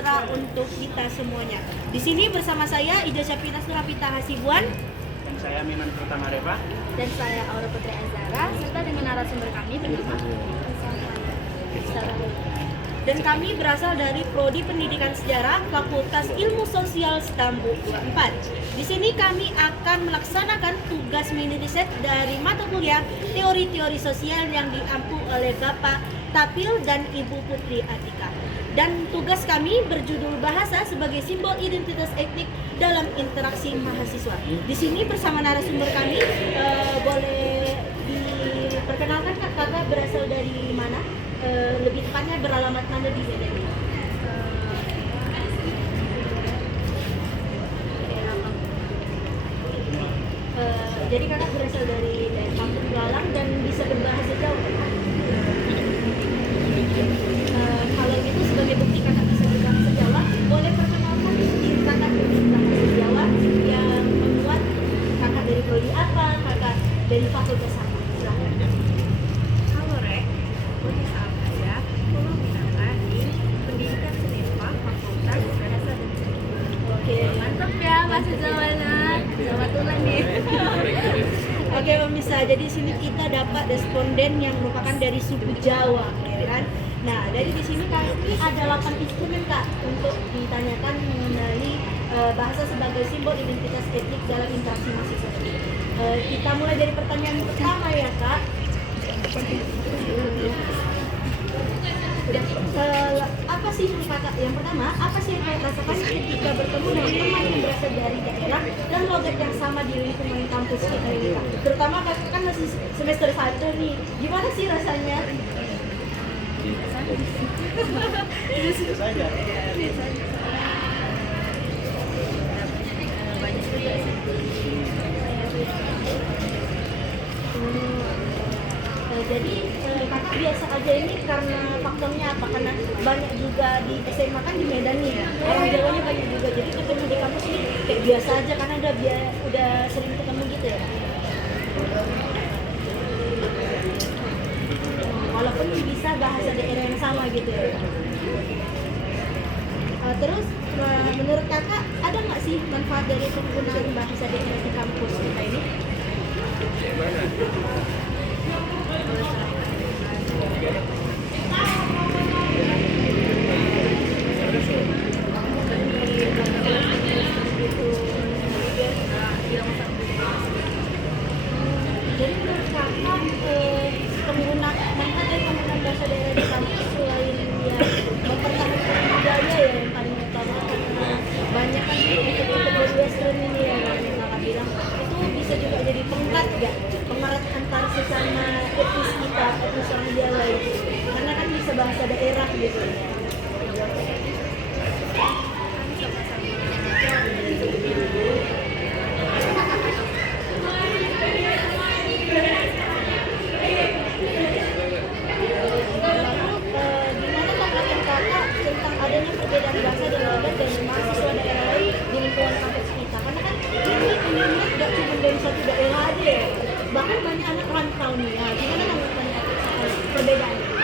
sejahtera untuk kita semuanya. Di sini bersama saya Ida Syafina Surapita Hasibuan. Dan saya Minan Pratama Reva. Dan saya Aura Putri Azara, serta dengan narasumber kami bernama Dan kami berasal dari Prodi Pendidikan Sejarah Fakultas Ilmu Sosial Stambul 24. Di sini kami akan melaksanakan tugas mini riset dari mata kuliah Teori-Teori Sosial yang diampu oleh Bapak Tapil dan Ibu Putri Atika. Dan tugas kami berjudul Bahasa sebagai Simbol Identitas Etnik dalam Interaksi Mahasiswa. Di sini bersama narasumber kami, boleh diperkenalkan kakak berasal dari mana? Lebih tepatnya beralamat mana di Medan? Jadi kakak berasal dari Kampung Belalang dan bisa berbahasa Jawa. Kalau gitu sebagai bukti kakak bisa berbahasa Jawa, boleh perkenalkan diri kakak dengan bahasa Jawa yang membuat kakak dari prodi apa, kakak dari fakultas apa? Silahkan. Halo Rek, Putri Saabaya, Pulau Minaka di Pendidikan Senepa, Fakultas Bahasa dan Seni. Oke, Mantap ya, masih Jawana. Jawa Tulen nih. Oke pemirsa, jadi di sini kita dapat responden yang merupakan dari suku Jawa, ya kan? Nah, dari di sini kami ada 8 instrumen kak untuk ditanyakan mengenai bahasa sebagai simbol identitas etnik dalam interaksi mahasiswa. Kita mulai dari pertanyaan pertama ya kak. Apa sih yang pertama, apa sih yang kalian rasakan ketika bertemu dengan teman yang berasal dari daerah dan logat yang sama di lingkungan kampus kita ini kak? Terutama kakak kan masih semester 1 nih, gimana sih rasanya? Biasa saja. Banyak juga sih. Jadi kakak biasa aja ini karena faktornya apa? Karena banyak juga di SMA kan di Medan nih, orang Jawanya banyak juga. Jadi ketemu di kampus ini kayak biasa aja karena udah sering ketemu gitu ya. Walaupun bisa bahasa daerah yang sama gitu ya. Terus menurut kakak ada nggak sih manfaat dari penggunaan bahasa daerah di kampus kita ini? Jadi menurut kakak penggunaan bahasa daerah di kampus selain ya mempertahankan budaya ya yang paling utama, karena banyak kan untuk western ini ya yang kakak bilang itu bisa juga jadi pengerat ya, pengerat antar sesama etnis kita, etnis orang Jawa itu, karena kan bisa bahasa daerah gitu ya. Tentang adanya perbedaan bahasa dan logat dari mahasiswa daerah lain di lingkungan kampus kita, karena kan ini umumnya tidak cuma dari satu daerah aja ya, bahkan banyak anak rantau nih. Nah, gimana menurut perbedaan itu?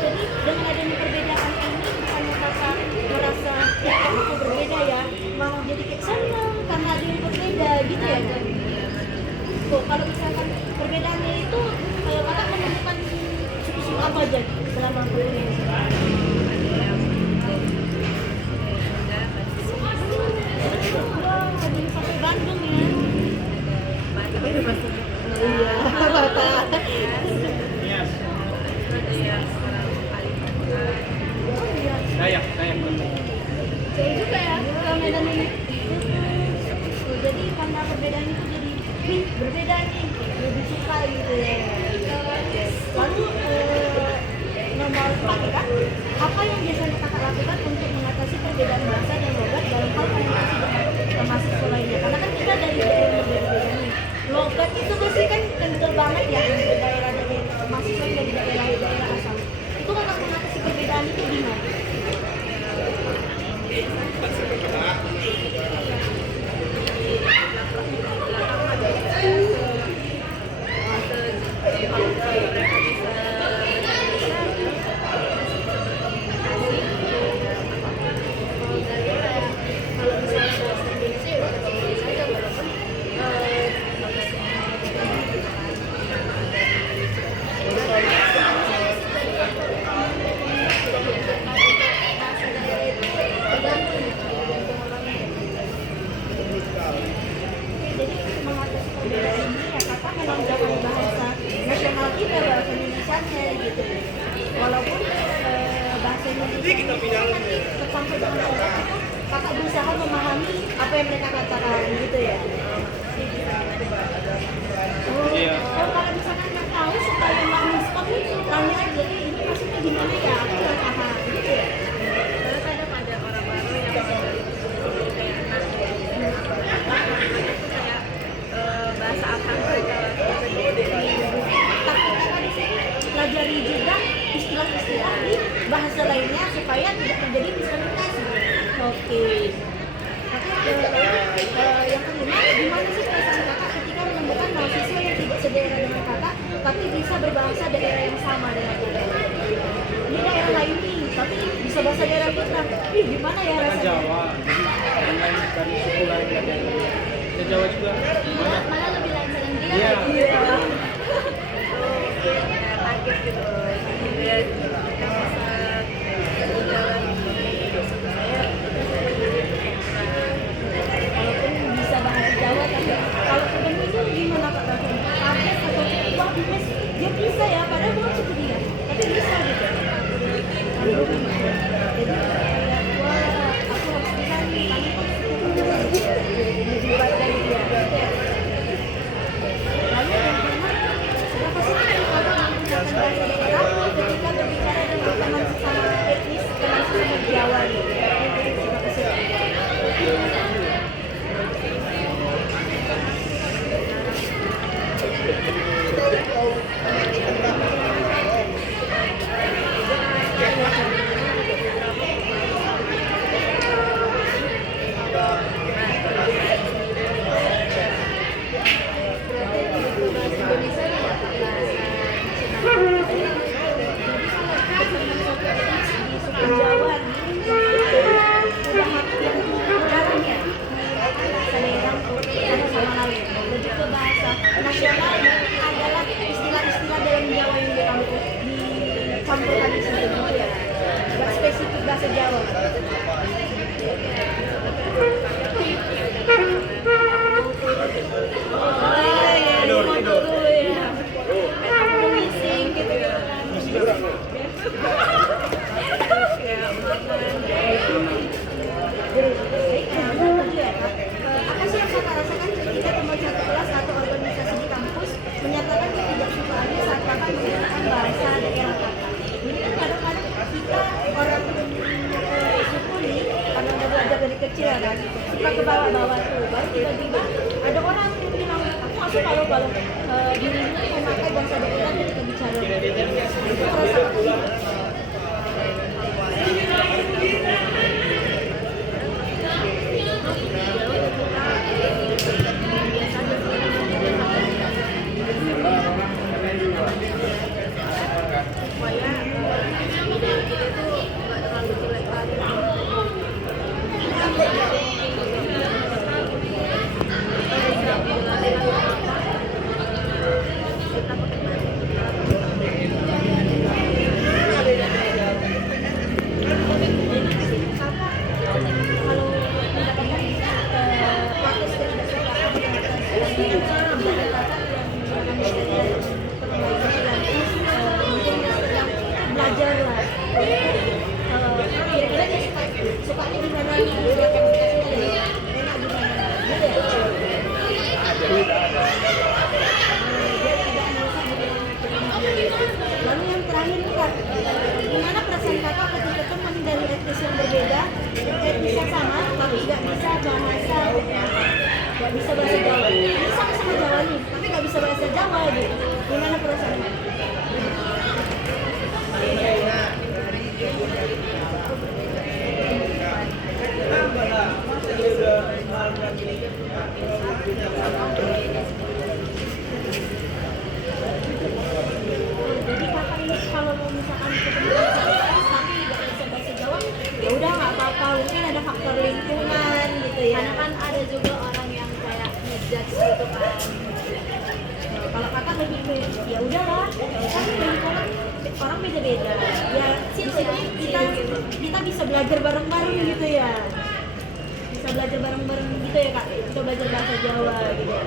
Jadi dengan adanya perbedaan ini bukannya kakak merasa ya aku berbeda ya, malah jadi kayak senang karena ada yang berbeda gitu ya kan? Tuh, kalau misalkan perbedaannya itu kakak menemukan suku-suku apa aja selama kuliah ini? Wah, jadi sampai Bandung ya? Iya, Bapak. Dayak. Jauh juga ya ke Medan ini. Jadi karena perbedaan itu jadi berbeda nih, lebih suka gitu ya. Lalu nomor 4 kan, apa yang biasanya kakak lakukan untuk mengatasi perbedaan bahasa dan logat dalam hal komunikasi dengan mahasiswa lainnya? Karena kan kita dari daerah berbeda nih. Logat itu pasti kan kental banget ya untuk daerah dari mahasiswa dari daerah asal. Itu kakak mengatasi perbedaan itu gimana? walaupun bahasa Indonesia nanti tercampur dengan Arab itu kakak berusaha memahami apa yang mereka katakan gitu ya. Iya. Kalau kakak misalkan nggak tahu supaya nggak miskom nih, tanya aja ini maksudnya gimana ya, aku nggak paham gitu ya. Karena kadang ada orang baru yang kayak kayak bahasa asal mereka Takut kakak di sini pelajari juga istilah-istilah di bahasa lainnya supaya tidak terjadi miskomunikasi. Oke. Yang kelima, gimana sih perasaan kakak ketika menemukan mahasiswa yang tidak sedaerah dengan kakak, tapi bisa berbahasa daerah yang sama dengan kakak? Ini daerah lain nih, tapi bisa bahasa daerah kita. Ih, gimana ya Kan rasanya? Jawa, jadi orang lain dari suku lain belajar. Dan Jawa juga. Banyak. Malah lebih lain dengan dia. Iya. Iya. kaget gitu dia bisa jalan Walaupun bisa bahasa Jawa, tapi kalau ketemu itu gimana kak rasanya? Kaget atau wah Mas, dia bisa ya, padahal belum suku dia, tapi bisa gitu. Jadi kayak wah aku harus bisa nih, karena kan suku lebih baik dari dia. Gitu ya. Lalu yang kelima, seberapa sih kakak menggunakan bahasa daerah ketika berbicara dengan teman sesama etnis, teman sesama Jawa nih? Seberapa sih? Nasional adalah istilah-istilah dalam Jawa yang dicampurkan di sini gitu ya, nggak spesifik bahasa Jawa. Oh iya, tidur ya, bising gitu kan. Apa sih yang kakak rasakan ketika teman satu kelas atau organisasi di kampus menyatakan ketidaksukaannya saat kakak menggunakan bahasa daerah kakak? Jadi kan kadang-kadang kita orang suku nih, karena udah belajar dari kecil ya kan, suka ke bawah-bawah tuh, baru tiba-tiba ada orang yang bilang aku nggak suka kalau dirimu memakai bahasa daerah ketika bicara. Itu perasaan sih. Belajar lah. Kira-kira dia sukanya gimana? Silakan dikasih enak gimana? Gitu ya. Lalu yang terakhir nih kak, gimana perasaan kakak ketika teman dari etnis yang berbeda, etnis yang sama tapi nggak bisa bahasa, nggak bisa bahasa Jawa. Ini sama-sama Jawa nih, tapi nggak bisa bahasa Jawa gitu. Gimana perasaannya? Jadi kakak ini kalau misalkan ketemu sama tapi nggak bisa bahasa Jawa, ya udah nggak apa-apa, mungkin ada faktor lingkungan gitu ya. Karena kan ada juga orang yang kayak ngejudge gitu kan. Kalau kakak lebih ke ya udahlah, kan lingkungan orang beda-beda. Ya kita bisa belajar bareng-bareng gitu ya. Bisa belajar bareng-bareng gitu ya kak. Kita belajar bahasa Jawa gitu ya.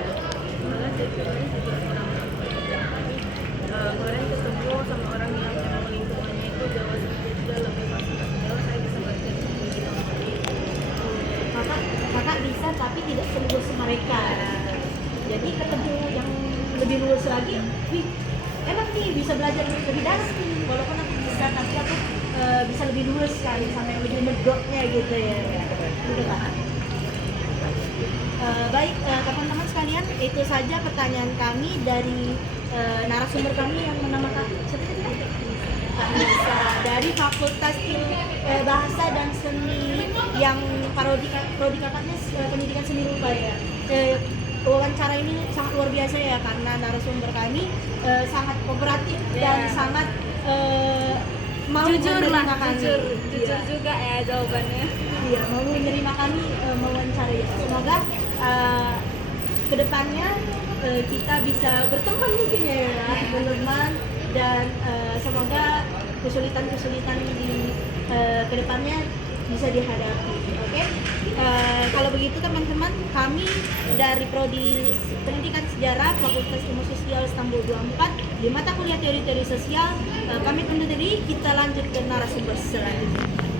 kemarin ketemu sama orang yang emang lingkungannya lebih luas lagi, wih, emang nih bisa belajar lebih dalam nih, walaupun aku bisa tapi aku bisa lebih luas kan sampai lebih medoknya gitu ya. Gitu kan. Baik teman-teman sekalian, itu saja pertanyaan kami dari narasumber kami yang menamakan siapa tadi Kak? Kak Nisa dari Fakultas Bahasa dan Seni yang prodi kakaknya pendidikan seni rupa ya. Wawancara ini sangat luar biasa ya karena narasumber kami sangat kooperatif dan sangat mau menerima kami. Jujur juga ya jawabannya. Iya, mau menerima kami mewawancara ya. Semoga kedepannya kita bisa berteman mungkin ya teman-teman, dan semoga kesulitan-kesulitan di kedepannya bisa dihadapi. Oke? Kalau begitu teman-teman, kami dari Prodi Pendidikan Sejarah Fakultas Ilmu Sosial Istanbul 24 di mata kuliah Teori-Teori Sosial kami undur diri. Kita lanjut ke narasumber selanjutnya.